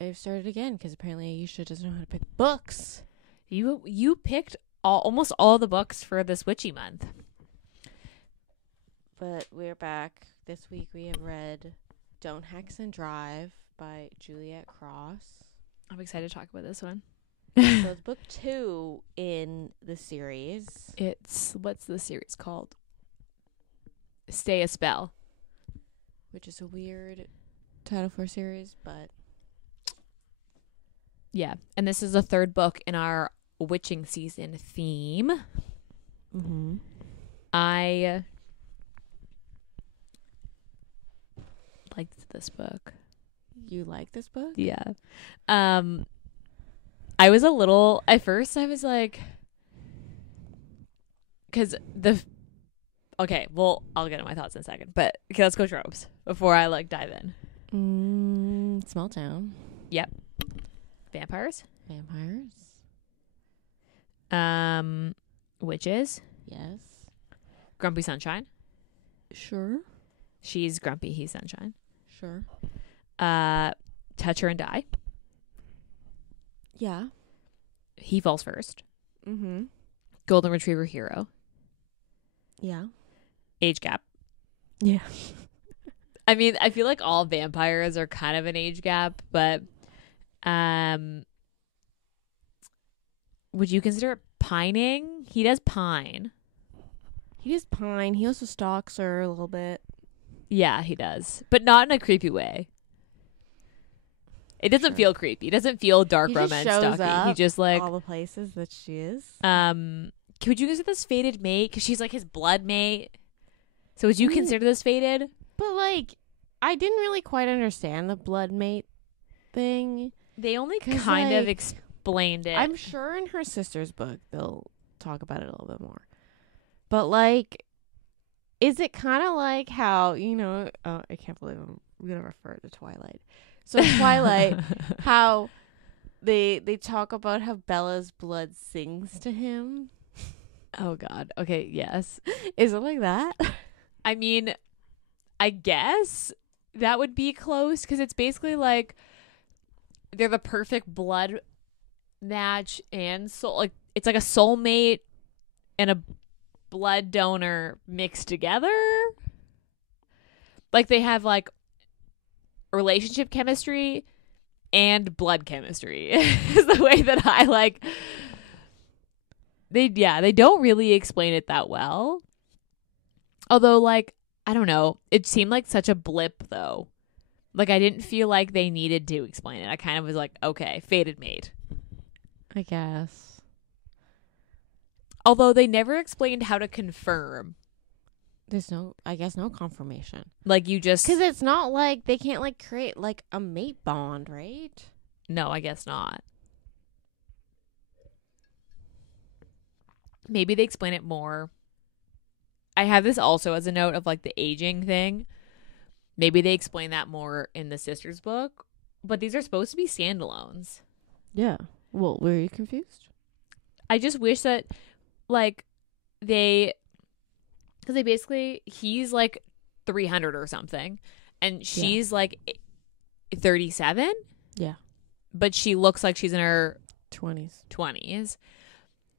I've started again because apparently Ayesha doesn't know how to pick books. You picked almost all the books for this witchy month. But we're back. This week we have read Don't Hex and Drive by Juliette Cross. I'm excited to talk about this one. So it's book 2 in the series. What's the series called? Stay a Spell. Which is a weird title for a series, but yeah. And this is the third book in our witching season theme. mm-hmm. I liked this book. You like this book? Yeah. I was a little, at first I was like, because okay, well, I'll get into my thoughts in a second, but okay, let's go tropes before I dive in. Small town. Yep. Vampires. Witches. Yes. Grumpy Sunshine. Sure. She's grumpy, he's sunshine. Sure. Touch Her and Die. Yeah. He Falls First. Mm-hmm. Golden Retriever Hero. Yeah. Age Gap. Yeah. I mean, I feel like all vampires are kind of an age gap, but would you consider it pining? He does pine. He does pine. He also stalks her a little bit. Yeah, he does. But not in a creepy way. It doesn't feel creepy. It doesn't feel dark he romance just shows stalky. up He just all the places that she is. Could you consider this fated mate? Because she's his blood mate. So would you consider this fated? But I didn't really quite understand the blood mate thing. They only kind of explained it. I'm sure in her sister's book they'll talk about it a little bit more. But is it kind of like how, I can't believe I'm going to refer to Twilight. So Twilight, how they talk about how Bella's blood sings to him. Oh God. Okay. Yes. Is it like that? I mean, I guess that would be close because it's basically they're the perfect blood match and soul. It's like a soulmate and a blood donor mixed together. They have relationship chemistry and blood chemistry is the way that I they don't really explain it that well. Although I don't know, it seemed like such a blip though. I didn't feel like they needed to explain it. I kind of was okay, fated mate. I guess. Although they never explained how to confirm. There's no confirmation. You just... Because it's not they can't create a mate bond, right? No, I guess not. Maybe they explain it more. I have this also as a note of the aging thing. Maybe they explain that more in the sister's book. But these are supposed to be standalones. Yeah. Well, were you confused? I just wish that they... Because they basically, he's 300 or something, and she's 37. Yeah, but she looks like she's in her 20s.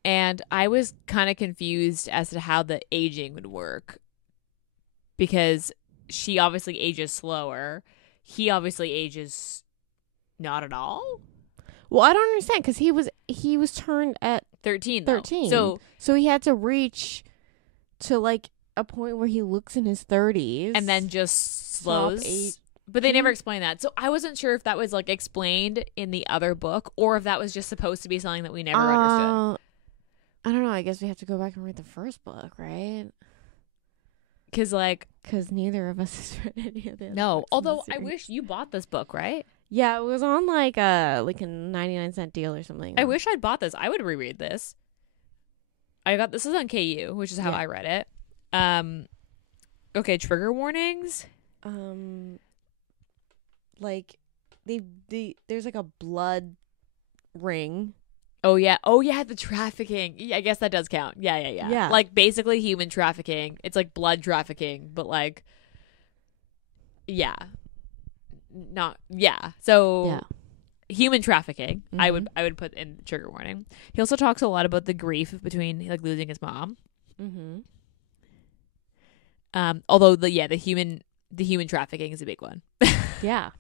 And I was kind of confused as to how the aging would work because she obviously ages slower. He obviously ages not at all. Well, I don't understand because he was turned at 13. 13. So he had to reach to a point where he looks in his 30s and then just slows. But they never explained that. So I wasn't sure if that was explained in the other book or if that was just supposed to be something that we never understood. I don't know. I guess we have to go back and read the first book, right? Because neither of us has read any of this. No, although I wish you bought this book, right? Yeah, it was on a 99-cent deal or something. I wish I'd bought this. I would reread this. This is on KU, which is how I read it. Okay, trigger warnings. There's a blood ring. Oh yeah, the trafficking. Yeah, I guess that does count. Yeah. Basically human trafficking. It's blood trafficking, but yeah. not so Yeah. human trafficking. I Mhm. would put in trigger warning. He also talks a lot about the grief between like losing his mom. Mm-hmm. Although the human trafficking is a big one. Yeah.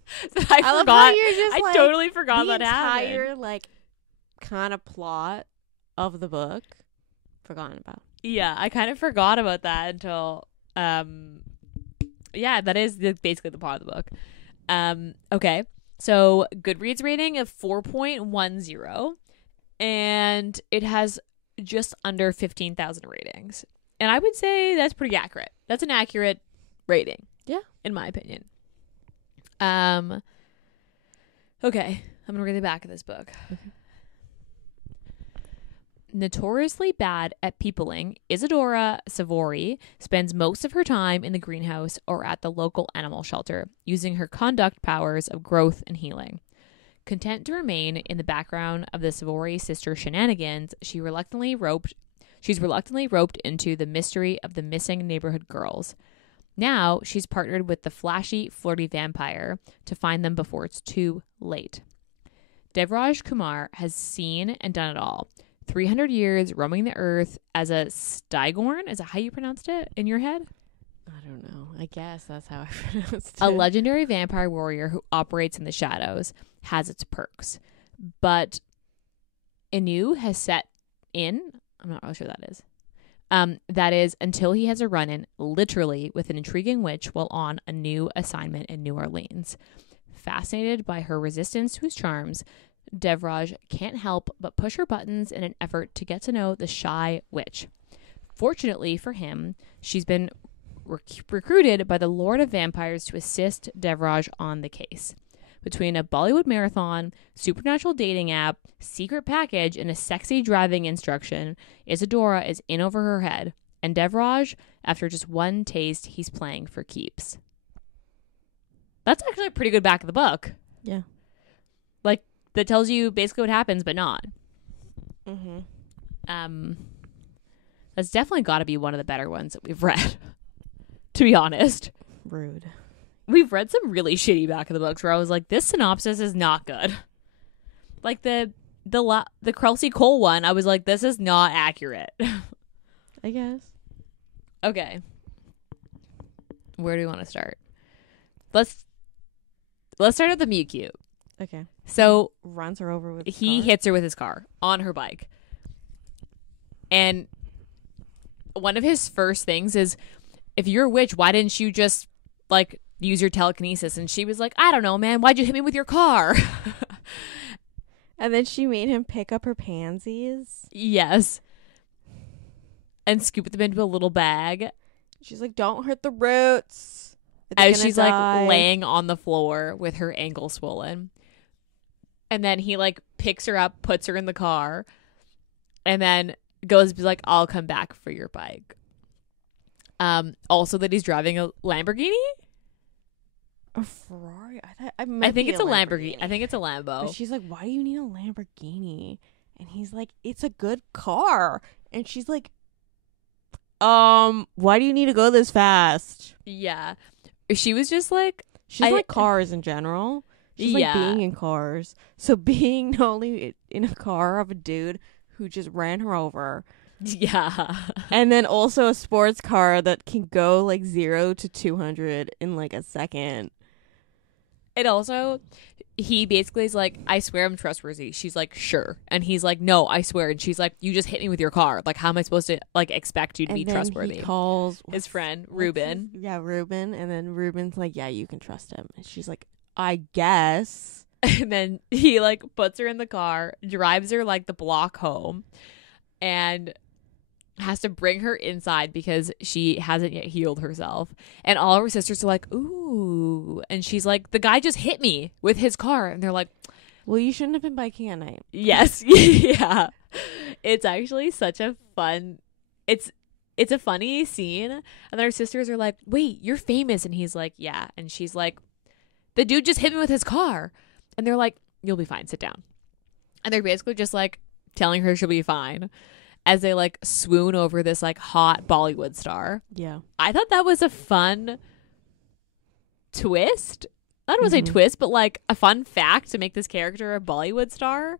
I love forgot. how you're just, I like, totally forgot the that happened. entire like kind of plot of the book forgotten about. Yeah, I kind of forgot about that until that is basically the plot of the book. Okay. So Goodreads rating of 4.10, and it has just under 15,000 ratings. And I would say that's pretty accurate. That's an accurate rating. Yeah. In my opinion. Okay. I'm going to read the back of this book. Okay. Notoriously bad at peopling, Isadora Savori spends most of her time in the greenhouse or at the local animal shelter, using her conduct powers of growth and healing. Content to remain in the background of the Savori sister shenanigans, she's reluctantly roped into the mystery of the missing neighborhood girls. Now she's partnered with the flashy, flirty vampire to find them before it's too late. Devraj Kumar has seen and done it all. 300 years roaming the earth as a Stygorn. Is that how you pronounced it in your head? I don't know. I guess that's how I pronounced it. A legendary vampire warrior who operates in the shadows has its perks. But Inu has set in, I'm not really sure what that is. That is until he has a run-in, literally, with an intriguing witch while on a new assignment in New Orleans. Fascinated by her resistance to his charms, Devraj can't help but push her buttons in an effort to get to know the shy witch. Fortunately for him, she's been recruited by the Lord of Vampires to assist Devraj on the case. Between a Bollywood marathon, supernatural dating app, secret package, and a sexy driving instruction, Isadora is in over her head, and Devraj, after just one taste, he's playing for keeps. That's actually a pretty good back of the book. Yeah. Like, that tells you basically what happens, but not. Mm-hmm. That's definitely got to be one of the better ones that we've read, to be honest. Rude. We've read some really shitty back of the books where I was like, this synopsis is not good. Like the Kelsey Cole one, I was like, this is not accurate. I guess. Okay. Where do we want to start? Let's start at the Mew Cute. Okay. So Runs her over with he hits her with his car on her bike. And one of his first things is, if you're a witch, why didn't you just like use your telekinesis? And she was like, I don't know, man. Why'd you hit me with your car? And then she made him pick up her pansies. Yes. And scoop them into a little bag. She's like, don't hurt the roots. As she's like laying on the floor with her ankle swollen. And then he like picks her up, puts her in the car, and then goes like, I'll come back for your bike. Also that he's driving a Lamborghini? A Ferrari? I think it's a Lamborghini. I think it's a Lambo. But she's like, why do you need a Lamborghini? And he's like, it's a good car. And she's like, why do you need to go this fast? Yeah. She was just like, she's like cars in general. She's like being in cars. So being not only in a car of a dude who just ran her over. Yeah. And then also a sports car that can go like 0 to 200 in like a second. It also, he basically is like, I swear I'm trustworthy. She's like, sure. And he's like, no, I swear. And she's like, you just hit me with your car. Like, how am I supposed to like expect you to be trustworthy? He calls his friend, Ruben. Ruben. And then Ruben's like, yeah, you can trust him. And she's like, I guess. And then he like puts her in the car, drives her like the block home, and has to bring her inside because she hasn't yet healed herself. And all of her sisters are like, ooh. And she's like, the guy just hit me with his car. And they're like, well, you shouldn't have been biking at night. Yes. Yeah. It's actually such a fun, it's a funny scene. And then her sisters are like, wait, you're famous. And he's like, yeah. And she's like, the dude just hit me with his car. And they're like, you'll be fine. Sit down. And they're basically just like telling her she'll be fine as they like swoon over this like hot Bollywood star. Yeah. I thought that was a fun twist. I don't want to say twist, but like a fun fact to make this character a Bollywood star.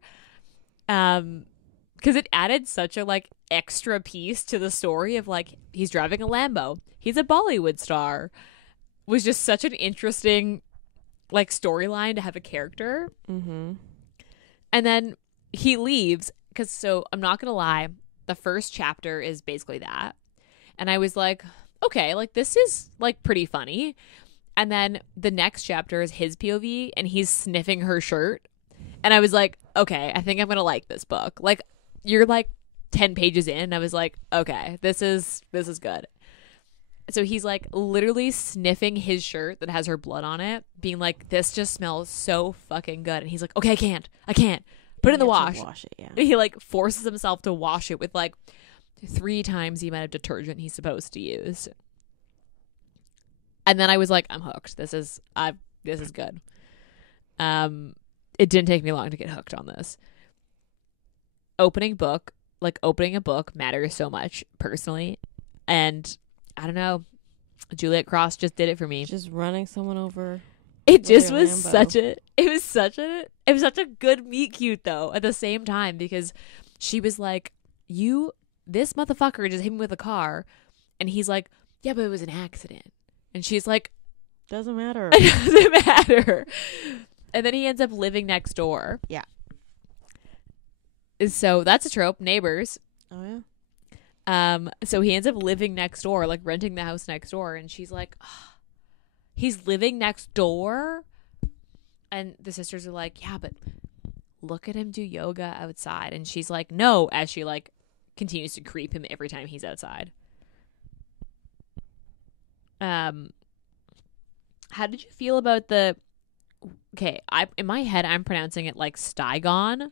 Because it added such a like extra piece to the story of like he's driving a Lambo, he's a Bollywood star, was just such an interesting like storyline to have a character. And then he leaves because, so I'm not gonna lie, the first chapter is basically that, and I was like, okay, like this is like pretty funny. And then the next chapter is his POV and he's sniffing her shirt, and I was like, okay, I think I'm gonna like this book. Like, you're like 10 pages in, and I was like, okay, this is good. So he's like literally sniffing his shirt that has her blood on it, being like, this just smells so fucking good. And he's like, okay, I can't put it in the wash. Wash it, yeah. And he like forces himself to wash it with like 3 times the amount of detergent he's supposed to use. And then I was like, I'm hooked. This is good. It didn't take me long to get hooked on this. Opening a book matters so much personally, and I don't know, Juliette Cross just did it for me. Just running someone over. It just was Lambo. It was such a good meet cute though at the same time, because she was like, this motherfucker just hit me with a car, and he's like, yeah, but it was an accident, and she's like, doesn't matter. It doesn't matter. And then he ends up living next door. Yeah. So that's a trope, neighbors. Oh yeah. So he ends up living next door, like renting the house next door, and she's like, oh, he's living next door? And the sisters are like, yeah, but look at him do yoga outside. And she's like, no, as she like continues to creep him every time he's outside. How did you feel about in my head I'm pronouncing it like Stygon.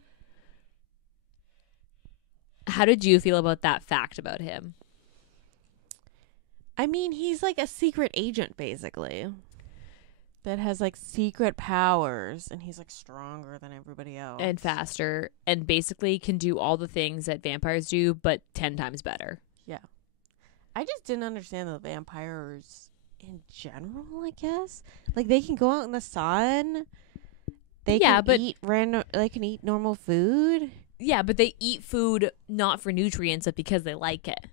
How did you feel about that fact about him? I mean, he's like a secret agent, basically, that has like secret powers, and he's like stronger than everybody else. And faster, and basically can do all the things that vampires do, but 10 times better. Yeah. I just didn't understand the vampires in general, I guess. Like, they can go out in the sun. They can eat normal food. Yeah, but they eat food not for nutrients, but because they like it.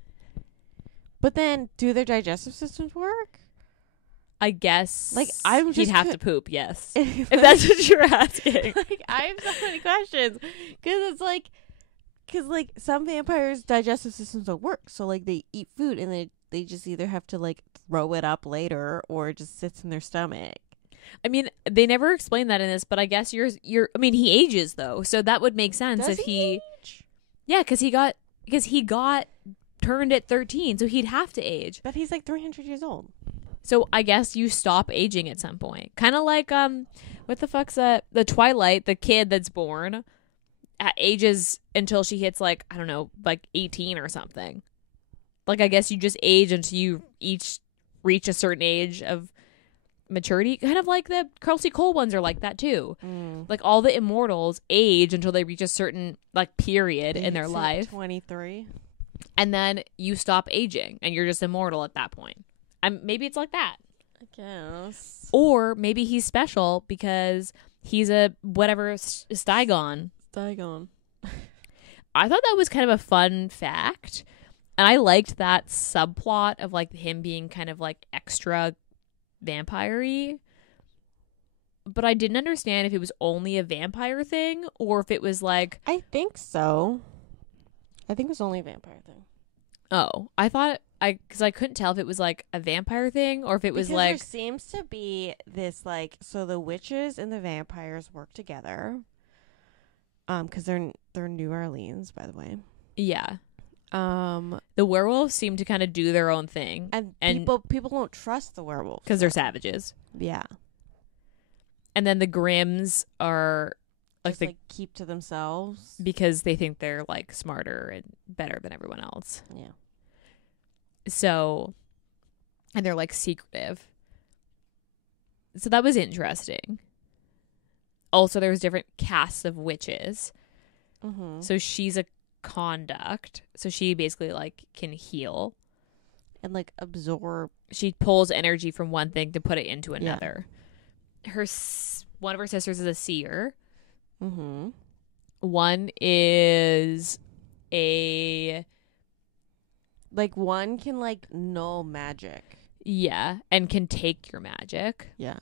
But then, do their digestive systems work? I guess. Like, he'd have to poop, yes. If that's what you're asking. Like, I have so many questions. Because some vampires' digestive systems don't work. So, like, they eat food and they just either have to, like, throw it up later or it just sits in their stomach. I mean, they never explained that in this, but I guess I mean, he ages though, so that would make sense. Does if he age? Yeah, because he got turned at 13, so he'd have to age. But he's like 300 years old. So I guess you stop aging at some point. Kind of like what the fuck's that? The Twilight, the kid that's born ages until she hits like, I don't know, like 18 or something. Like, I guess you just age until you each reach a certain age of maturity, kind of like the Kelsey Cole ones are like that too. Like, all the immortals age until they reach a certain like period in their life, 23, and then you stop aging and you're just immortal at that point. Maybe it's like that, I guess. or maybe he's special because he's a whatever Stygon. I thought that was kind of a fun fact, and I liked that subplot of like him being kind of like extra vampire-y, but I didn't understand if it was only a vampire thing or if it was like, I think so. I think it was only a vampire thing. Oh, I thought because I couldn't tell if it was like a vampire thing or if it was like, there seems to be this like, so the witches and the vampires work together, because they're New Orleans, by the way. Yeah. The werewolves seem to kind of do their own thing, and people don't trust the werewolves because they're savages. Yeah. And then the Grimms are like keep to themselves because they think they're like smarter and better than everyone else. Yeah. So, and they're like secretive. So that was interesting. Also, there was different castes of witches. Mm-hmm. So she's a conduct, so she basically like can heal and like absorb. She pulls energy from one thing to put it into another. one of her sisters is a seer. Mm-hmm. One is a Like one can like null magic. yeah, and can take your magic. Yeah.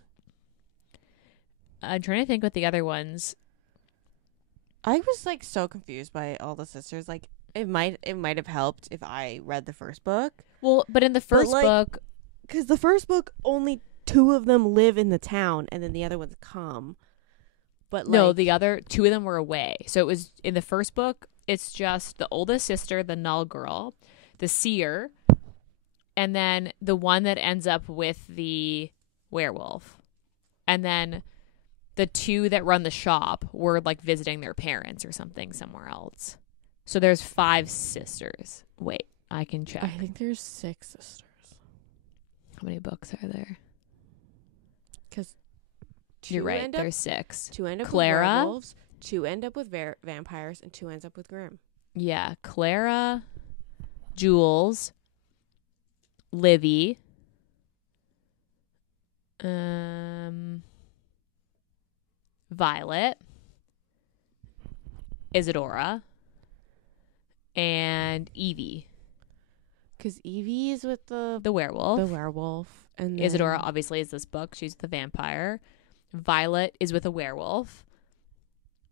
I'm trying to think what the other ones. I was like so confused by all the sisters. Like it might have helped if I read the first book. Well, but in the first like, book, because the first book only 2 of them live in the town, and then the other ones come. But no, like, the other 2 of them were away. So it was in the first book. It's just the oldest sister, the null girl, the seer, and then the one that ends up with the werewolf, and then the 2 that run the shop were like visiting their parents or something somewhere else. So there's 5 sisters. Wait, I can check. I think there's 6 sisters. How many books are there? Because You're right. There's 6. 2 end up Clara, with werewolves, 2 end up with vampires, and 2 ends up with Grimm. yeah, Clara, Jules, Livy, Violet, Isadora, and Evie, Because Evie is with the werewolf. werewolf, and Isadora obviously is this book. She's the vampire. Violet is with a werewolf.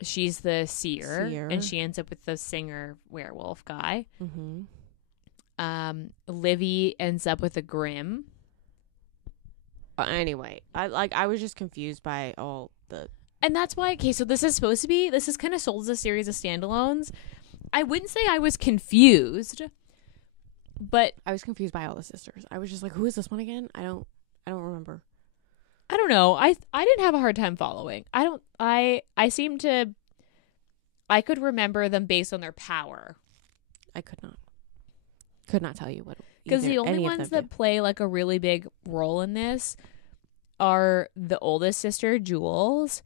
She's the seer. And she ends up with the singer werewolf guy. Mm-hmm. Livy ends up with a Grimm. Anyway, I was just confused by all the. And that's why, okay, so this is kind of sold as a series of standalones. I wouldn't say I was confused, but I was confused by all the sisters. I was just like, who is this one again? I don't remember. I don't know. I didn't have a hard time following. I could remember them based on their power. I could not tell you what. Because the only ones that play like a really big role in this are the oldest sister, Jules,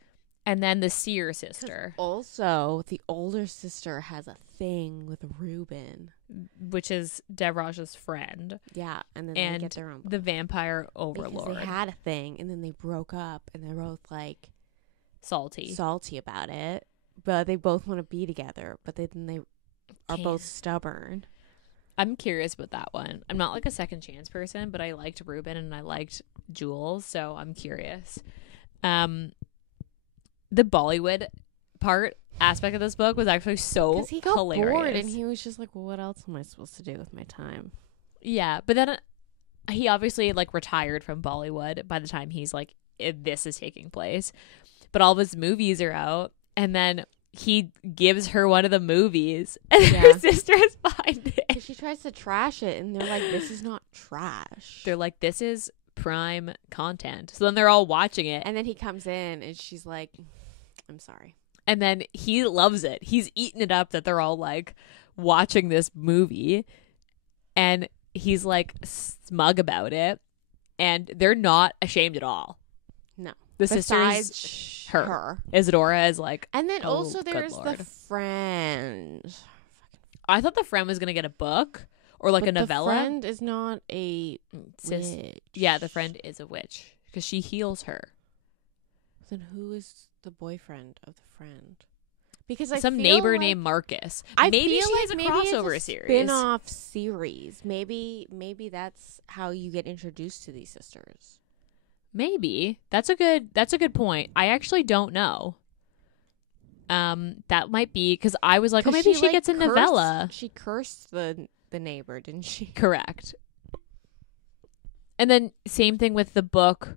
and then the seer sister. Also, the older sister has a thing with Ruben, which is Devraj's friend. Yeah, and then they get their own book. The vampire overlord. Because they had a thing, and then they broke up, and they're both like salty about it. But they both want to be together, but then they are both stubborn. I'm curious about that one. I'm not like a second chance person, but I liked Ruben and I liked Jules, so I'm curious. The Bollywood aspect of this book was actually so he got hilarious. Bored and he was just like, well, what else am I supposed to do with my time? Yeah, but then he obviously like retired from Bollywood by the time he's like this is taking place. But all of his movies are out, and then he gives her one of the movies, and her sister is behind it. She tries to trash it, and they're like, this is not trash. They're like, this is prime content. So then they're all watching it. And then he comes in, and she's like, I'm sorry. And then he loves it. He's eating it up that they're all like watching this movie. And he's like smug about it. And they're not ashamed at all. No. The sisters, her. Isadora is like, and then also there's the friend. I thought the friend was going to get a book or like a novella. The friend is not a witch. Yeah, the friend is a witch because she heals her. Then who is the boyfriend of the friend? Because some neighbor named Marcus. Maybe she has a crossover series. Spin-off series. Maybe that's how you get introduced to these sisters. Maybe. That's a good point. I actually don't know. That might be because I was like, oh, maybe she gets a novella. She cursed the neighbor, didn't she? Correct. And then same thing with the book.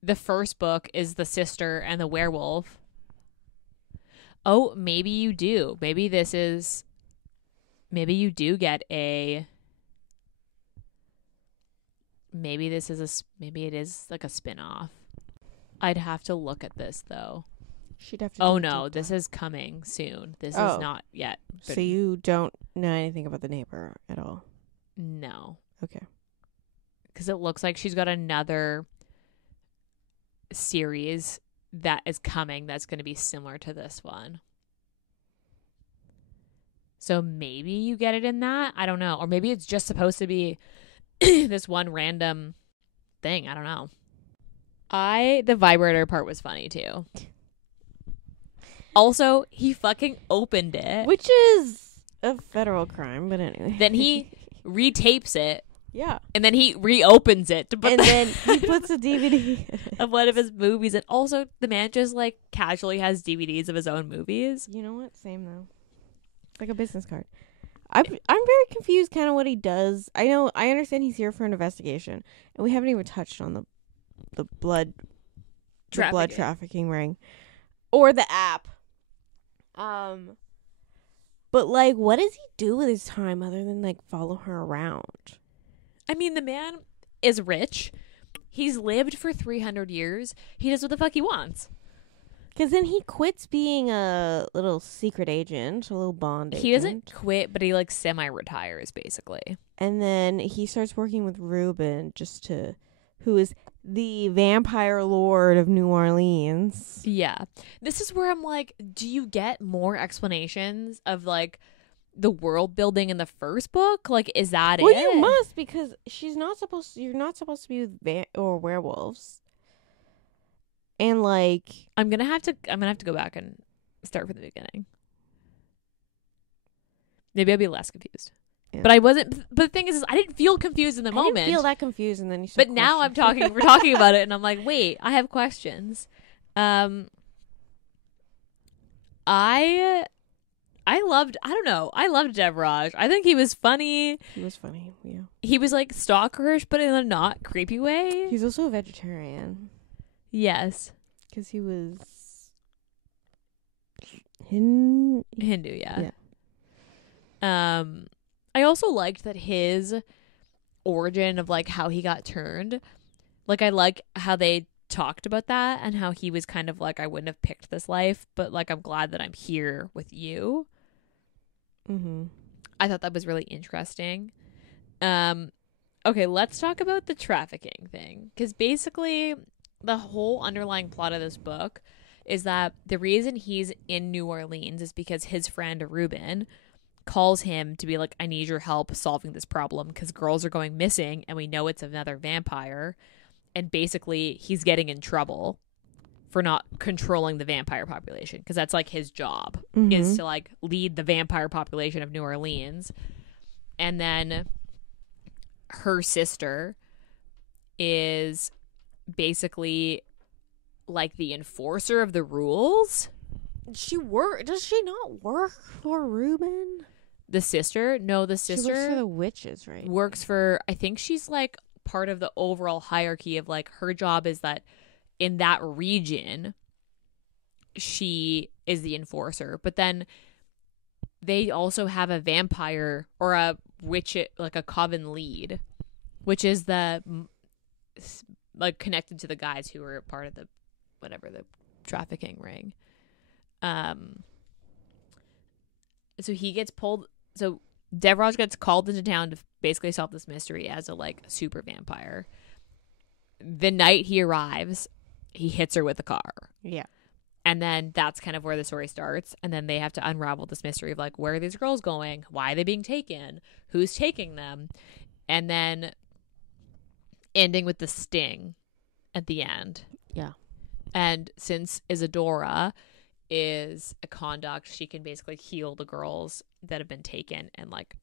The first book is the sister and the werewolf. Oh, maybe you do. Maybe you do get a. Maybe it is like a spin-off. I'd have to look at this though. She'd have to. Oh no, this is coming soon. This is not yet. So you don't know anything about the neighbor at all? No. Okay. Because it looks like she's got another series that is coming that's going to be similar to this one. So maybe you get it in that. I don't know. Or maybe it's just supposed to be this one random thing. I don't know. The vibrator part was funny too. Also, he fucking opened it. Which is a federal crime, but anyway. Then he retapes it. Yeah. And then he reopens it to put then he puts a DVD of one of his movies. And also, the man just, like, casually has DVDs of his own movies. You know what? Same, though. It's like a business card. I'm very confused kind of what he does. I understand he's here for an investigation. And we haven't even touched on the blood trafficking ring. Or the app. But, like, what does he do with his time other than, like, follow her around? I mean, the man is rich. He's lived for 300 years. He does what the fuck he wants. Because then he quits being a little secret agent, a little bond agent. He doesn't quit, but he, like, semi-retires, basically. And then he starts working with Ruben, who is the vampire lord of New Orleans. Yeah. This is where I'm like, do you get more explanations of, like, the world building in the first book? Like, is that Well, it? you must, because you're not supposed to be with werewolves. And, like, I'm gonna have to go back and start from the beginning. Maybe I'll be less confused. Yeah. But I wasn't. But the thing is I didn't feel confused in the moment. I didn't feel that confused, and then you. But now we're talking about it, and I'm like, wait, I have questions. I loved Devraj. I think he was funny. He was funny, yeah. He was, like, stalkerish, but in a not creepy way. He's also a vegetarian. Yes. Because he was Hindu, yeah. I also liked that his origin of, like, how he got turned. Like, I like how they talked about that and how he was kind of like, I wouldn't have picked this life, but, like, I'm glad that I'm here with you. Mm-hmm. I thought that was really interesting. Okay, let's talk about the trafficking thing. Because basically, the whole underlying plot of this book is that the reason he's in New Orleans is because his friend Ruben calls him to be like, I need your help solving this problem because girls are going missing and we know it's another vampire. And basically, he's getting in trouble for not controlling the vampire population because that's, like, his job is to, like, lead the vampire population of New Orleans. And then her sister is basically, like, the enforcer of the rules. Does she not work for Ruben? The sister? No, the sister She works for the witches, right? works for, I think she's, like, part of the overall hierarchy of, like, her job is that in that region she is the enforcer. But then they also have a vampire or a witch, like a coven lead, which is the, like, connected to the guys who were part of the trafficking ring. So he gets pulled. So Devraj gets called into town to basically solve this mystery as a, like, super vampire. The night he arrives, he hits her with a car. Yeah. And then that's kind of where the story starts. And then they have to unravel this mystery of, like, where are these girls going? Why are they being taken? Who's taking them? And then ending with the sting at the end. Yeah. And since Isadora is a conduct, she can basically heal the girls that have been taken and, like,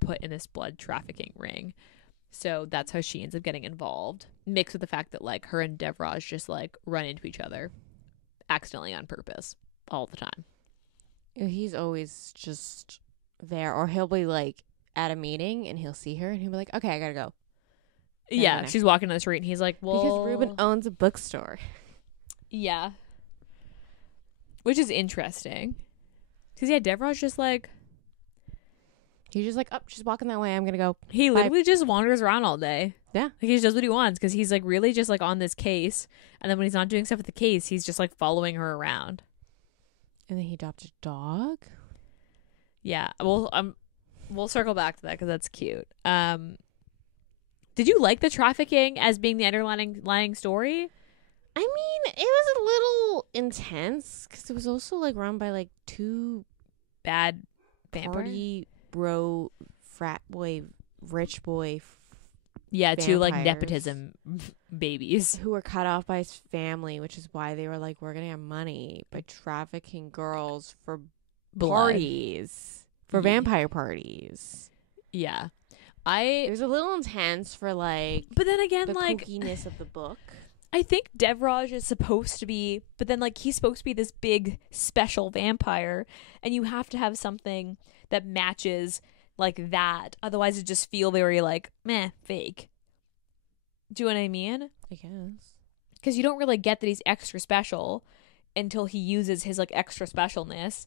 put in this blood trafficking ring. So that's how she ends up getting involved, mixed with the fact that, like, her and Devraj just, like, run into each other accidentally on purpose all the time. He's always just there, or he'll be, like, at a meeting and he'll see her and he'll be like, okay, I gotta go. Yeah, she's walking down the street and he's like, well, because Ruben owns a bookstore. Yeah. Which is interesting. Because, yeah, Devraj just, like, he's just like, oh, she's walking that way, I'm gonna go. He literally just wanders around all day. Yeah. Like, he just does what he wants because he's, like, really just, like, on this case. And then when he's not doing stuff with the case, he's just, like, following her around. And then he adopted a dog. Yeah. Well, we'll circle back to that because that's cute. Did you like the trafficking as being the underlying story? I mean, it was a little intense because it was also, like, run by, like, two Bad vampire? party bro, frat boy, rich boy Yeah, two like vampires nepotism babies. who were cut off by his family, which is why they were like, we're gonna get money by trafficking girls for Blood. parties, for Yeah. vampire parties. Yeah. It was a little intense for like But then again, the like, kookiness of the book. I think Devraj is supposed to be, but then like he's supposed to be this big special vampire, and you have to have something that matches like that. Otherwise, it just feel very like meh, fake. Do you know what I mean? I guess. Because you don't really get that he's extra special until he uses his like extra specialness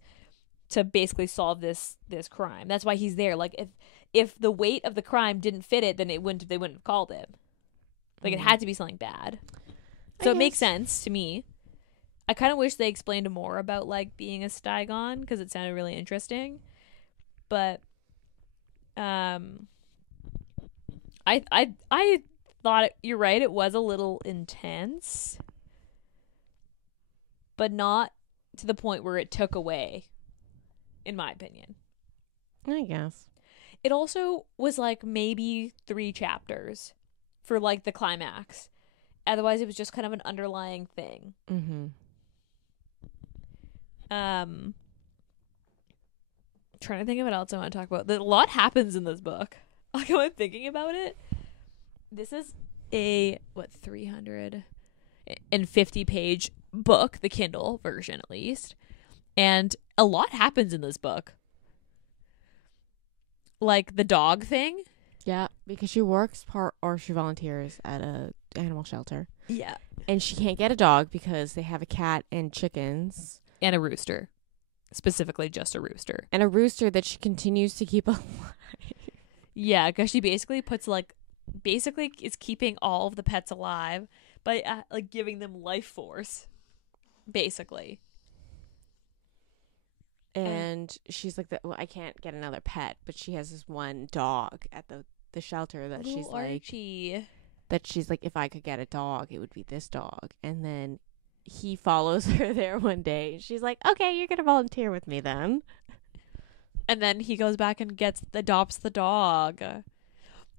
to basically solve this crime. That's why he's there. Like if the weight of the crime didn't fit it, then they wouldn't have called him. Like it had to be something bad. So it makes sense to me. I kind of wish they explained more about like being a Stygon because it sounded really interesting. But I thought you're right, it was a little intense. But not to the point where it took away, in my opinion. I guess. It also was like maybe 3 chapters for like the climax. Otherwise, it was just kind of an underlying thing. Mm-hmm. Trying to think of what else I want to talk about. A lot happens in this book. Like, I'm thinking about it. This is a 350-page book, the Kindle version at least, and a lot happens in this book. Like the dog thing. Yeah, because she works or she volunteers at a animal shelter. Yeah. And she can't get a dog because they have a cat and chickens. And a rooster. Specifically just a rooster. And a rooster that she continues to keep alive. Yeah, because she basically is keeping all of the pets alive by like giving them life force. Basically. And she's like, well, I can't get another pet, but she has this one dog at the shelter that she's Archie. like, if I could get a dog, it would be this dog. And then he follows her there one day. And she's like, okay, you're going to volunteer with me then. And then he goes back and adopts the dog.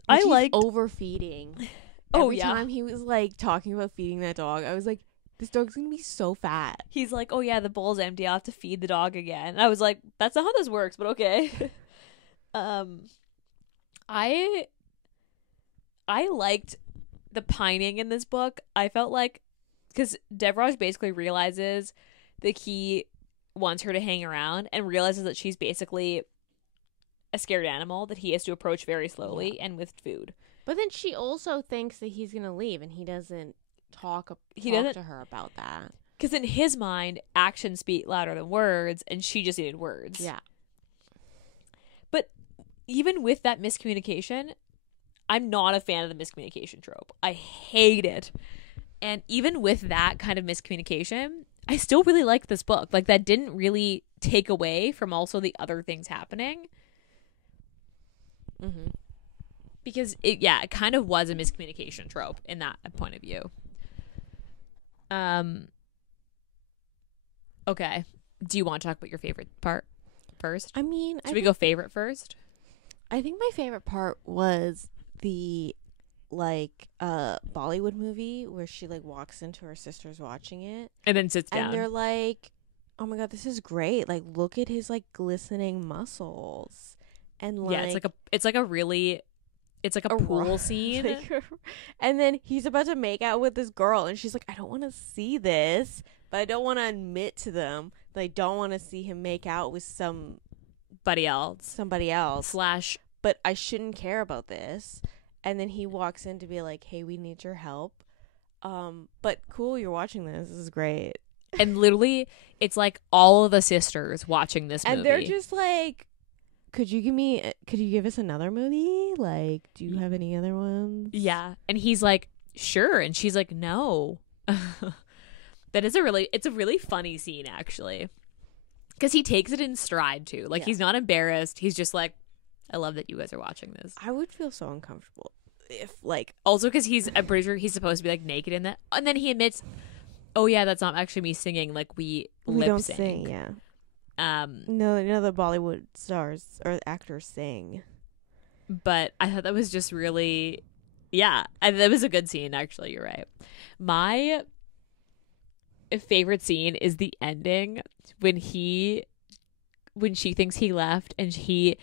I like overfeeding. Oh, Every yeah. time he was like talking about feeding that dog, I was like, this dog's going to be so fat. He's like, oh yeah, the bowl's empty. I'll have to feed the dog again. And I was like, that's not how this works, but okay. I liked the pining in this book. I felt like, because Devraj basically realizes that he wants her to hang around and realizes that she's basically a scared animal that he has to approach very slowly and with food. But then she also thinks that he's going to leave, and he doesn't talk to her about that. Because in his mind, actions speak louder than words, and she just needed words. Yeah. But even with that miscommunication, I'm not a fan of the miscommunication trope. I hate it. And even with that kind of miscommunication, I still really liked this book. Like, that didn't really take away from also the other things happening. Mm-hmm. Because, it kind of was a miscommunication trope in that point of view. Okay. Do you want to talk about your favorite part first? I mean, Should we go favorite first? I think my favorite part was the Bollywood movie where she like walks into her sister's watching it And then sits down. and they're like, oh my god, this is great, like look at his like glistening muscles. And like, yeah, it's like a pool scene. like, and then he's about to make out with this girl and she's like, I don't want to see this, but I don't want to admit to them that I don't want to see him make out with somebody else / but I shouldn't care about this. And then he walks in to be like, hey, we need your help, but cool, you're watching this is great. And literally it's like all of the sisters watching this movie. And they're just like, could you give us another movie? Like, do you have any other ones? Yeah. And he's like, sure. And she's like, no. It's a really funny scene, actually. Because he takes it in stride, too. Like, he's not embarrassed. He's just like, I love that you guys are watching this. I would feel so uncomfortable if, like... Also, because I'm pretty sure he's supposed to be, like, naked in that. And then he admits, oh, yeah, that's not actually me singing. Like, we lip sync. Sing, yeah. No, the Bollywood stars or actors sing. But I thought that was just really Yeah, and that was a good scene, actually. You're right. My favorite scene is the ending when she thinks he left and he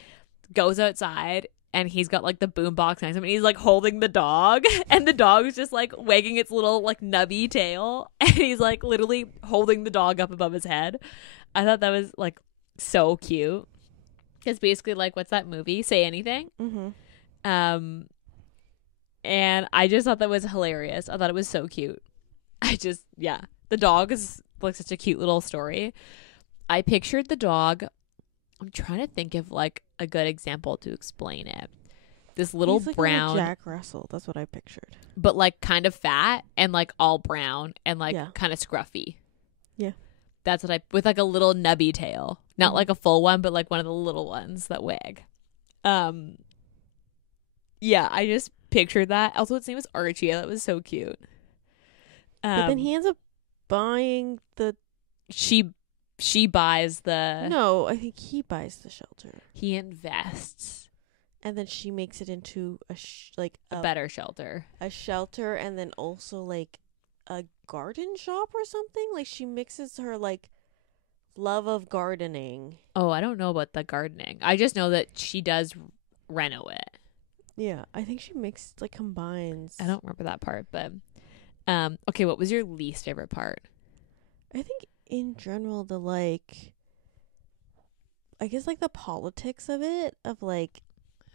goes outside and he's got like the boombox next to him and he's like holding the dog and the dog is just like wagging its little like nubby tail and he's like literally holding the dog up above his head. I thought that was like so cute. It's basically like, what's that movie? Say Anything. And I just thought that was hilarious. I thought it was so cute. The dog is like such a cute little story. I pictured the dog. I'm trying to think of like a good example to explain it. This little He's like brown Jack Russell. That's what I pictured. but like kind of fat and like all brown and like kind of scruffy. Yeah. That's what with like a little nubby tail. Not like a full one, but like one of the little ones that wag. Yeah, I just pictured that. Also, its name was Archie. That was so cute. But then he ends up buying the... She buys the... No, I think he buys the shelter. He invests. And then she makes it into a better shelter. A shelter, and then also like a garden shop or something. Like she mixes her like love of gardening. Oh, I don't know about the gardening. I just know that she does reno it. Yeah, I think she combines. I don't remember that part, but okay, what was your least favorite part? I think in general the I guess like the politics of it, of like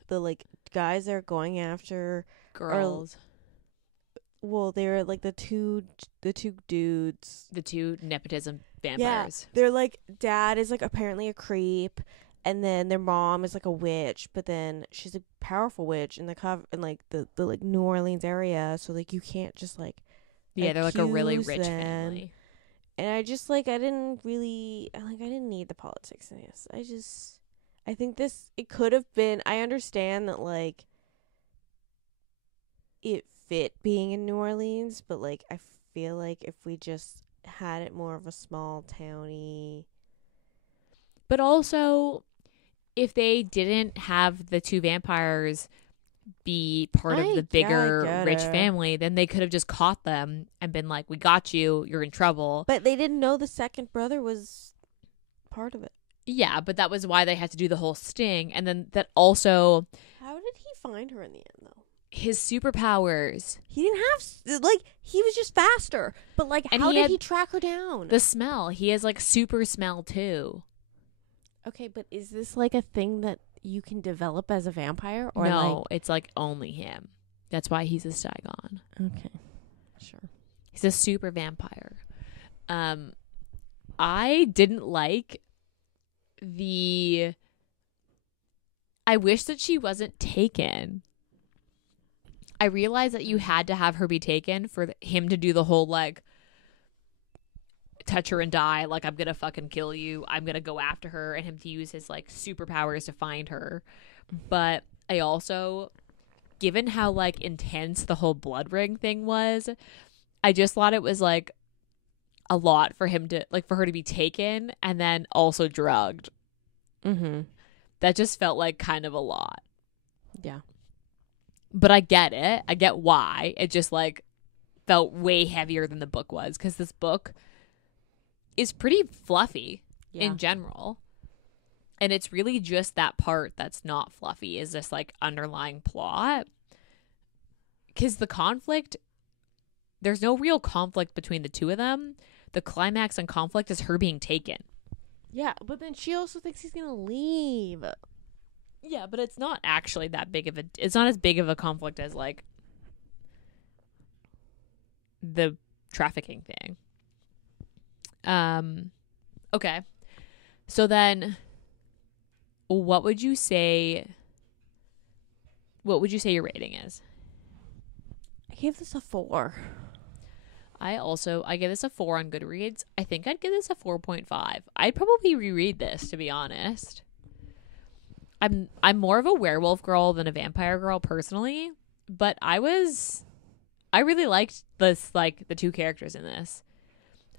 the like guys that are going after girls. Well, they're like the two dudes, the two nepotism vampires. Yeah, they're like, dad is like apparently a creep, and then their mom is like a witch, but then she's a powerful witch in the like New Orleans area, so like you can't just like they're like a really accuse rich them. family. And I just like I didn't need the politics in this. I think it could have been. I understand that like it fit being in New Orleans, but like I feel like if we just had it more of a small towny. But also, if they didn't have the two vampires be part of the bigger rich family, then they could have just caught them and been like, we got you, you're in trouble. But they didn't know the second brother was part of it. Yeah, but that was why they had to do the whole sting. And then that also... How did he find her in the end, though? His superpowers. He didn't have... Like, he was just faster. But, like, how did he track her down? The smell. He has, like, super smell, too. Okay, but is this, like, a thing that you can develop as a vampire? Or no, it's, like, only him. That's why he's a Stygon. Okay. Sure. He's a super vampire. I didn't like... I wish that she wasn't taken. I realized that you had to have her be taken for him to do the whole like touch her and die, like I'm gonna fucking kill you, I'm gonna go after her, and him to use his like superpowers to find her. But I also, given how like intense the whole blood ring thing was, I just thought it was like a lot for him to like for her to be taken and then also drugged. That just felt like kind of a lot. Yeah. But I get it. I get why. It just like felt way heavier than the book was, because this book is pretty fluffy in general. And it's really just that part that's not fluffy, is this like underlying plot. Because the conflict, there's no real conflict between the two of them. The climax and conflict is her being taken. Yeah, but then she also thinks he's gonna leave. Yeah, but it's not actually that big of a... It's not as big of a conflict as, like, the trafficking thing. Okay. So then, what would you say your rating is? I gave this a 4. I give this a 4 on Goodreads. I think I'd give this a 4.5. I'd probably reread this, to be honest. I'm more of a werewolf girl than a vampire girl personally, but I really liked this, like the two characters in this.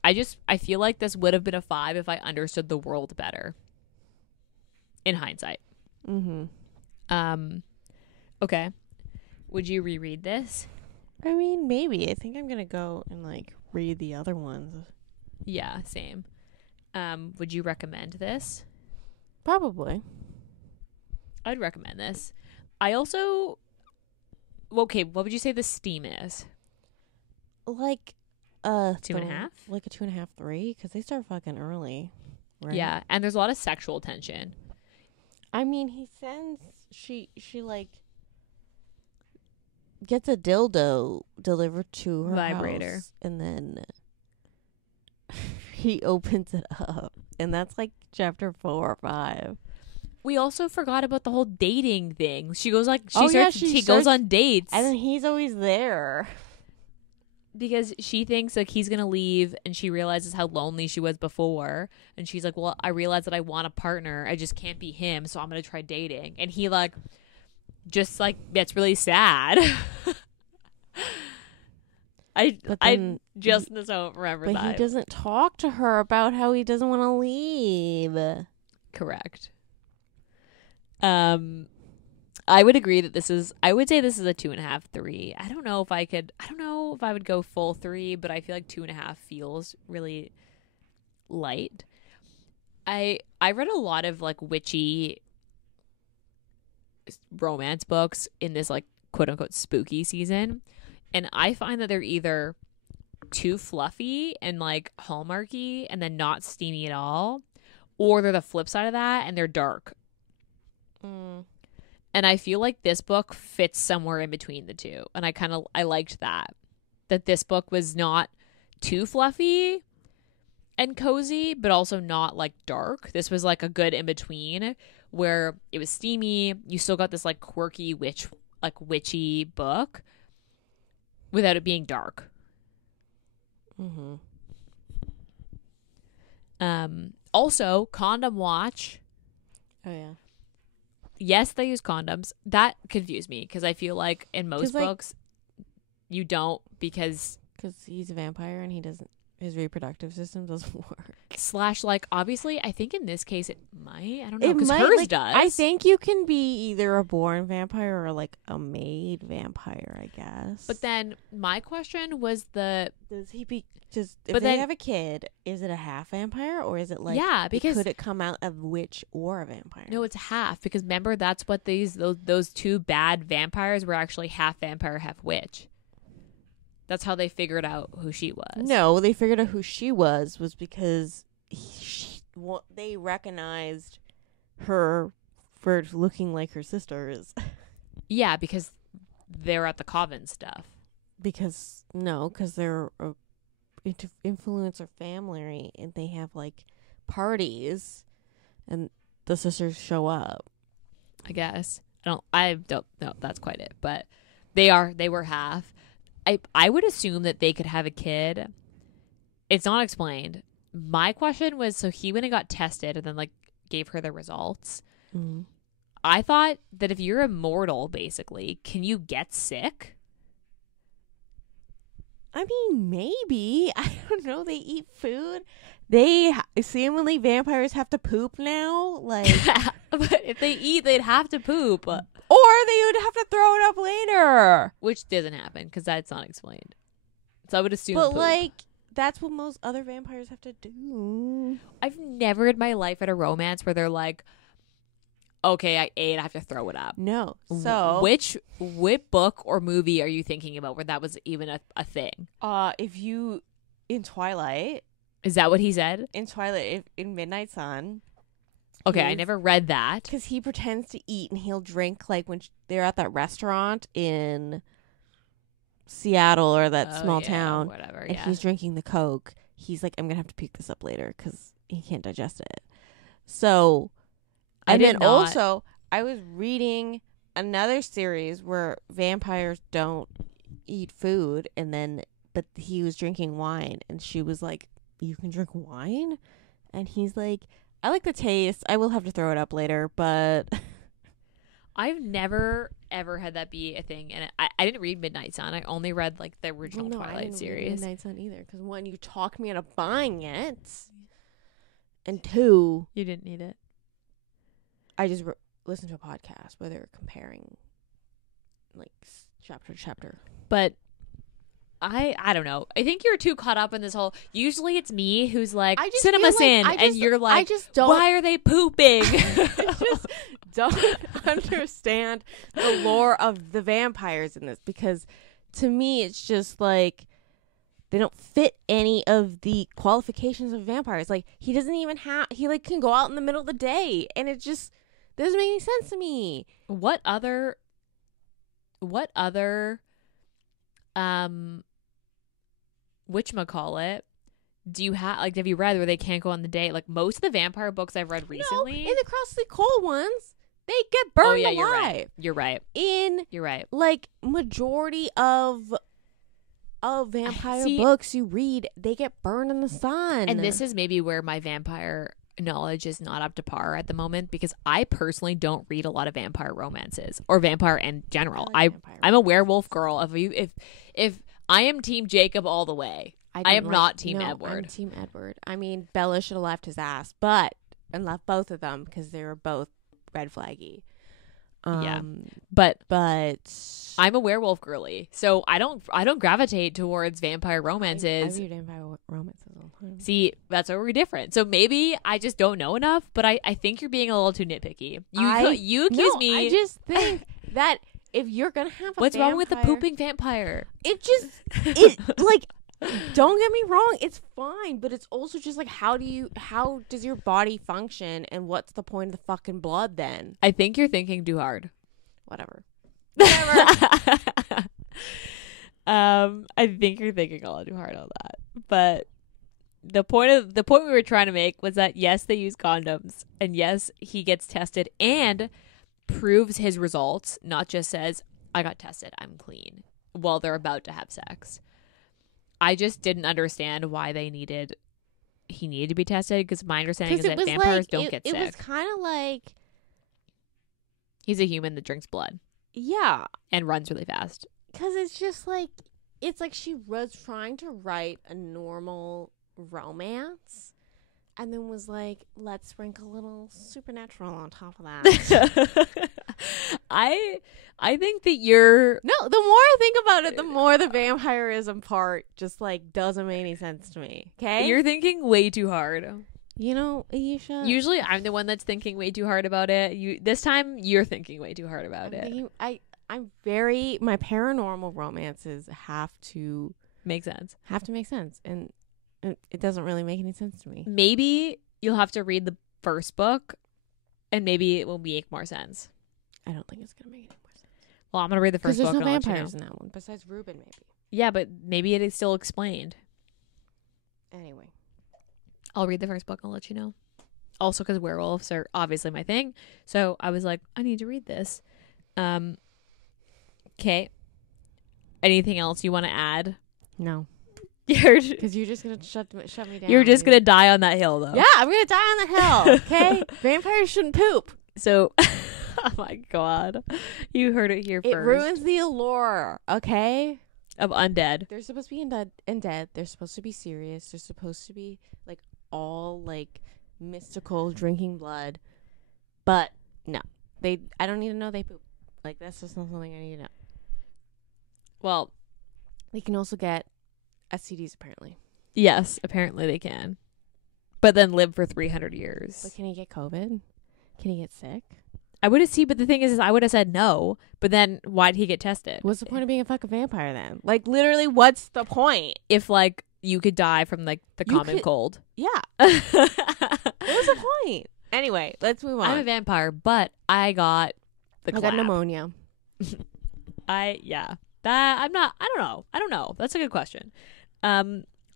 I feel like this would have been a 5 if I understood the world better. In hindsight. Okay. Would you reread this? I mean, maybe. I think I'm gonna go and like read the other ones. Yeah, same. Would you recommend this? Probably. I'd recommend this. I also... Okay, what would you say the Steam is? Like 2.5? Like a 2.5, 3, because they start fucking early. Right? Yeah, and there's a lot of sexual tension. I mean, he sends she like gets a dildo delivered to her Vibrator. house, and then he opens it up, and that's like chapter 4 or 5. We also forgot about the whole dating thing. She goes like She goes on dates, and then he's always there because she thinks like he's gonna leave, and she realizes how lonely she was before, and she's like, well, I realize that I want a partner, I just can't be him, so I'm gonna try dating. And he like just like, that's really sad. I just don't remember but that. he doesn't talk to her about how he doesn't want to leave. Correct. I would agree that I would say this is a 2.5, 3. I don't know if I would go full 3, but I feel like 2.5 feels really light. I read a lot of like witchy romance books in this like quote unquote spooky season, and I find that they're either too fluffy and like hallmarky and then not steamy at all, or they're the flip side of that and they're dark. And I feel like this book fits somewhere in between the two. And I liked that this book was not too fluffy and cozy, but also not like dark. This was like a good in between where it was steamy. You still got this like quirky witchy book without it being dark. Also, condom watch. Oh yeah. Yes, they use condoms. That confused me because I feel like in most books you don't, because he's a vampire and his reproductive system doesn't work. / like obviously I think in this case it might. I don't know, because hers does. I think you can be either a born vampire or like a made vampire, I guess. But then my question was does they have a kid, is it a half vampire, or is it like, yeah, because could it come out of witch or a vampire? No, it's half, because remember that's what those two bad vampires were, actually half vampire, half witch. That's how they figured out who she was. No, they figured out who she was because they recognized her for looking like her sisters. Yeah, because they're at the coven stuff. Because they're influencer family, and they have like parties, and the sisters show up. I guess I don't know. That's quite it. But they were half. I would assume that they could have a kid. It's not explained. My question was, so he went and got tested and then like gave her the results. Mm-hmm. I thought that if you're immortal, basically, can you get sick? I mean, maybe. I don't know. They eat food. Seemingly vampires have to poop now. Like, but if they eat, they'd have to poop. Or they would have to throw it up later. Which doesn't happen because that's not explained. So I would assume But poop. like, that's what most other vampires have to do. I've never in my life had a romance where they're like, okay, I ate, I have to throw it up. No. So which book or movie are you thinking about where that was even a thing? In Twilight. Is that what he said? In Twilight, in Midnight Sun. Okay, I never read that. Because he pretends to eat and he'll drink like when they're at that restaurant in Seattle or that small town. Whatever, and he's drinking the Coke. He's like, I'm going to have to puke this up later because he can't digest it. So, also, I was reading another series where vampires don't eat food, but he was drinking wine, and she was like, you can drink wine? And he's like, I like the taste. I will have to throw it up later, but I've never ever had that be a thing, and I didn't read Midnight Sun. I only read like the original Twilight series. I didn't read Midnight Sun either, because one, you talked me into buying it, and two, you didn't need it. I just listened to a podcast where they were comparing like chapter to chapter. But I don't know. I think you're too caught up in this whole. Usually it's me who's like cinema sin, and you're like, I just don't. Why are they pooping? I just don't understand the lore of the vampires in this, because to me it's just like they don't fit any of the qualifications of vampires. Like, he doesn't even have. He like can go out in the middle of the day, and it just doesn't make any sense to me. What other whatchamacallit do you have? Like, have you read where they can't go on the date? Like, most of the vampire books I've read recently, No, in the Crossly Cole ones, they get burned alive. You're right. You're right. Like, majority of vampire books you read, they get burned in the sun. And this is maybe where my vampire knowledge is not up to par at the moment, because I personally don't read a lot of vampire romances or vampire in general. I'm a werewolf girl. If I am Team Jacob all the way. I am not Team Edward. I'm Team Edward. I mean, Bella should have left his ass, and left both of them because they were both red flaggy. But I'm a werewolf girly, so I don't gravitate towards vampire romances. I read vampire romances all the time. See, that's where we're different. So maybe I just don't know enough, but I think you're being a little too nitpicky. You accuse me. I just think that if you're gonna have what's wrong with the pooping vampire? It like, don't get me wrong, it's fine, but it's also just like, how does your body function, and what's the point of the fucking blood then? I think you're thinking too hard. Whatever. I think you're thinking a lot too hard on that. But the point we were trying to make was that yes, they use condoms, and yes, he gets tested and proves his results, not just says, I got tested, I'm clean, while they're about to have sex. I just didn't understand why he needed to be tested, because my understanding is that vampires don't get sick. It was kind of like, he's a human that drinks blood. Yeah. And runs really fast. Because it's just like, it's like she was trying to write a normal romance, and then was like, let's sprinkle a little supernatural on top of that. I think that you're... No, the more I think about it, the more the vampirism part just, like, doesn't make any sense to me. Okay? You're thinking way too hard. You know, Ayesha... Usually I'm the one that's thinking way too hard about it. This time, you're thinking way too hard about it. My paranormal romances have to... Make sense. Have to make sense. And it doesn't really make any sense to me. Maybe you'll have to read the first book, and maybe it will make more sense. I don't think it's going to make any more sense. Well, I'm going to read the first book. Because there's no vampires in that one, besides Ruben, maybe. Yeah, but maybe it is still explained. Anyway. I'll read the first book and I'll let you know. Also, because werewolves are obviously my thing. So I was like, I need to read this. Okay. Anything else you want to add? No. Because you're just going to shut me down. You're just going to die on that hill, though. Yeah, I'm going to die on the hill, okay? Vampires shouldn't poop. So, oh my God. You heard it here first. It ruins the allure, okay? Of undead. They're supposed to be undead. They're supposed to be serious. They're supposed to be, like, all, like, mystical, drinking blood. But, no. I don't need to know they poop. Like, that's just not something I need to know. Well, they can also get STDs, apparently. Yes, apparently they can. But then live for 300 years. But can he get COVID? Can he get sick? I would have seen, but the thing is I would have said no. But then why'd he get tested? What's the point of being a fucking vampire then? Like, literally, what's the point? If, like, you could die from, like, the common cold. Yeah. What's the point? Anyway, let's move on. I'm a vampire, but I got the clap. I got pneumonia. Yeah. I don't know. That's a good question.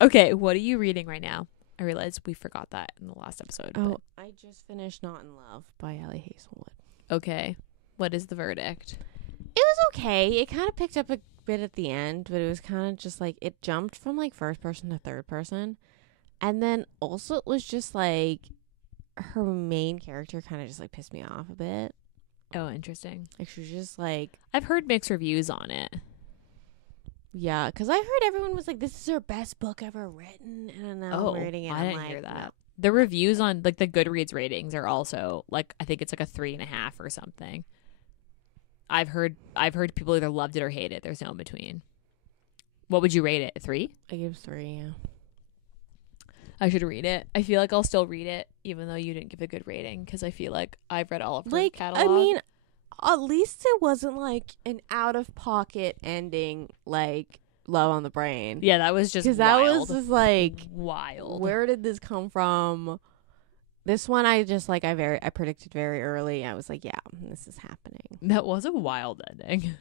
Okay, what are you reading right now? I realized we forgot that in the last episode. Oh, I just finished Not in Love by Allie Hazelwood. Okay. What is the verdict? It was okay. It kind of picked up a bit at the end, but it was kind of just like, it jumped from like first person to third person. And then also it was just like, her main character kind of just like pissed me off a bit. Oh, interesting. Like, she was just like... I've heard mixed reviews on it. Yeah, because I heard everyone was like, this is her best book ever written. And then I'm reading it. I didn't hear that. No. The reviews on, like, the Goodreads ratings are also, like, I think it's like a 3.5 or something. I've heard people either loved it or hate it. There's no in between. What would you rate it? 3? I give 3. Yeah. I should read it. I feel like I'll still read it, even though you didn't give a good rating, because I feel like I've read all of her catalog. I mean, at least it wasn't like an out of pocket ending, like Love on the Brain. Yeah, that was just because that was just like wild. Where did this come from? This one, I just like I predicted very early. I was like, yeah, this is happening. That was a wild ending.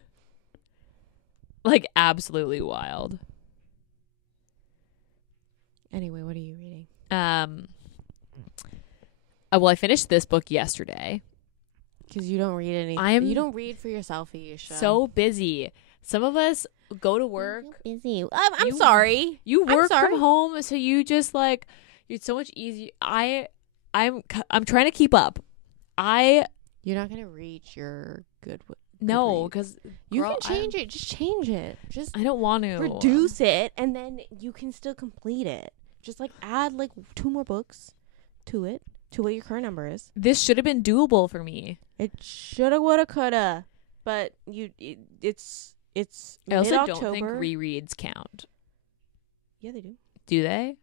Like absolutely wild. Anyway, what are you reading? Well, I finished this book yesterday. Because you don't read anything. You don't read for yourself, Ayesha. So busy. Some of us go to work. Busy. I'm sorry. You work from home, so you just like it's so much easier. I'm trying to keep up. You're not gonna reach your good. No, because you can change it. Just change it. Just I don't want to reduce it, and then you can still complete it. Just like add like 2 more books to it, to what your current number is. This should have been doable for me. It shoulda, woulda, coulda, but it's I also mid-October. don't think rereads count. Yeah, they do. Do they?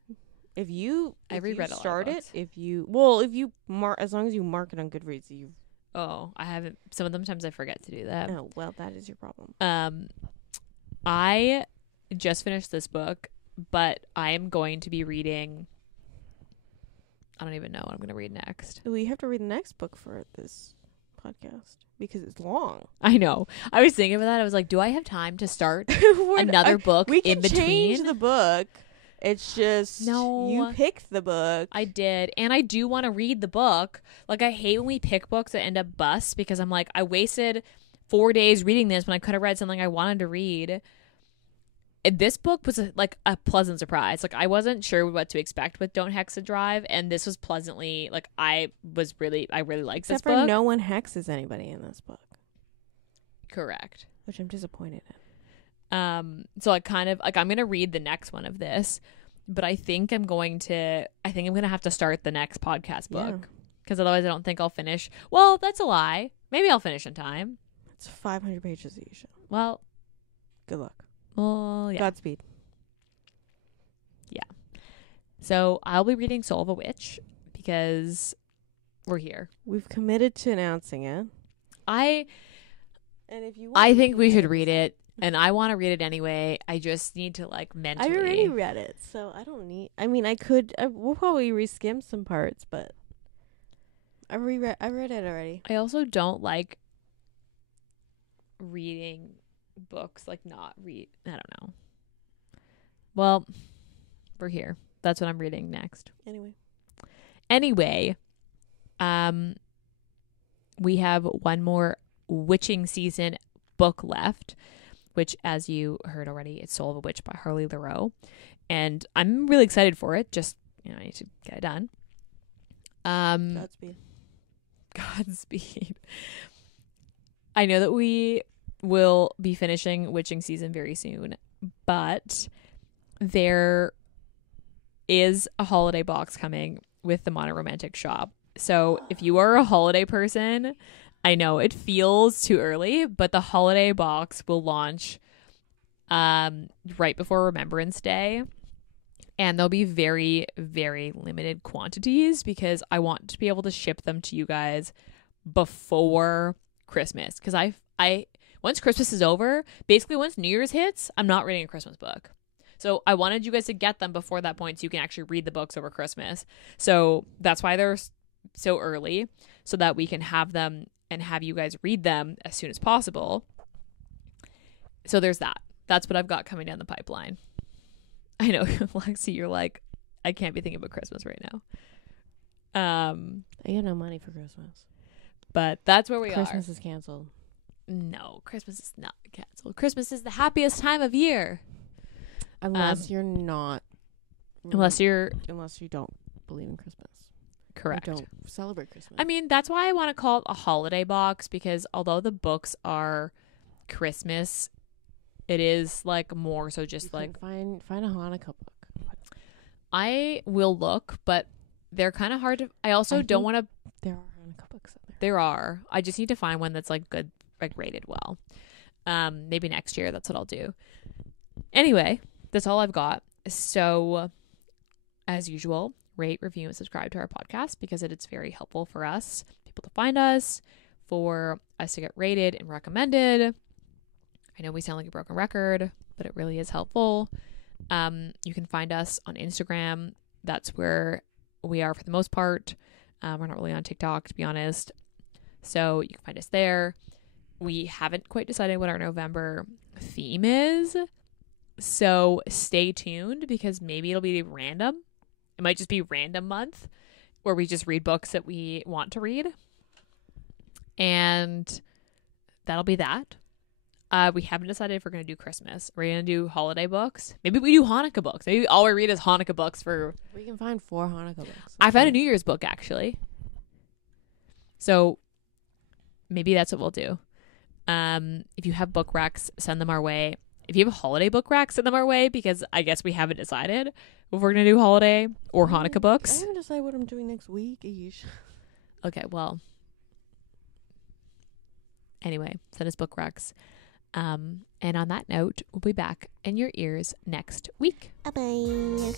If you reread a lot of books. if you mark, as long as you mark it on Goodreads, you. Oh, I haven't. Some of them times I forget to do that. Oh well, that is your problem. I just finished this book, but I am going to be reading. I don't even know what I'm going to read next. We have to read the next book for this podcast because it's long. I know. I was thinking about that. I was like, do I have time to start another book we can in between? Change the book. It's just no. You picked the book. I did, and I do want to read the book. Like I hate when we pick books that end up busts because I'm like, I wasted 4 days reading this when I could have read something I wanted to read. And this book was like a pleasant surprise. Like I wasn't sure what to expect with Don't Hex and Drive, and this was pleasantly like I really liked this book. Except for no one hexes anybody in this book. Correct. Which I'm disappointed in. So I kind of like I'm gonna read the next one of this, but I think I'm gonna have to start the next podcast book because otherwise I don't think I'll finish. Well, that's a lie. Maybe I'll finish in time. It's 500 pages each. Well, good luck. Well, yeah. Godspeed. Yeah. So I'll be reading Soul of a Witch because we're here. We've committed to announcing it. I think we should read it. And I want to read it anyway. I just need to like mentally. I already read it, so I don't need. I mean, we'll probably reskim some parts, but I read it already. I also don't like reading books, like not read. I don't know. Well, we're here. That's what I'm reading next. Anyway, we have one more witching season book left, which, as you heard already, it's Soul of a Witch by Harley Laroux. And I'm really excited for it. Just, I need to get it done. Godspeed. I know that we will be finishing witching season very soon, but there is a holiday box coming with the Monoromantic shop. So if you are a holiday person, I know it feels too early, but the holiday box will launch right before Remembrance Day. And there'll be very, very limited quantities because I want to be able to ship them to you guys before Christmas. Because I once Christmas is over, basically once New Year's hits, I'm not reading a Christmas book. So I wanted you guys to get them before that point so you can actually read the books over Christmas. So that's why they're so early, so that we can have them and have you guys read them as soon as possible. So there's that. That's what I've got coming down the pipeline. I know, Lexi, you're like, I can't be thinking about Christmas right now. I got no money for Christmas. But that's where we Christmas is canceled. No, Christmas is not canceled. Christmas is the happiest time of year. Unless you're not. Unless you don't believe in Christmas. Correct. Or don't celebrate Christmas. I mean, that's why I want to call it a holiday box, because although the books are Christmas, it is like more so just you like find a Hanukkah book. I will look, but they're kind of hard to. I also don't want to. There are Hanukkah books in there. There are. I just need to find one that's like good like rated well. Maybe next year that's what I'll do. Anyway, that's all I've got. So as usual, rate, review, and subscribe to our podcast because it's very helpful for us, people to find us, for us to get rated and recommended. I know we sound like a broken record, but it really is helpful. You can find us on Instagram. That's where we are for the most part. We're not really on TikTok, to be honest. So you can find us there. We haven't quite decided what our November theme is. So stay tuned because maybe it'll be random. It might just be random month where we just read books that we want to read. And that'll be that. We haven't decided if we're going to do Christmas. We're going to do holiday books. Maybe we do Hanukkah books. Maybe all we read is Hanukkah books for... We can find 4 Hanukkah books. I found a New Year's book, actually. So maybe that's what we'll do. If you have book recs, send them our way. If you have a holiday book rec, send them our way because I guess we haven't decided if we're going to do holiday or Hanukkah I books. haven't decided what I'm doing next week. Ayesha. Okay, well. Anyway, send us book recs. And on that note, we'll be back in your ears next week. Bye-bye.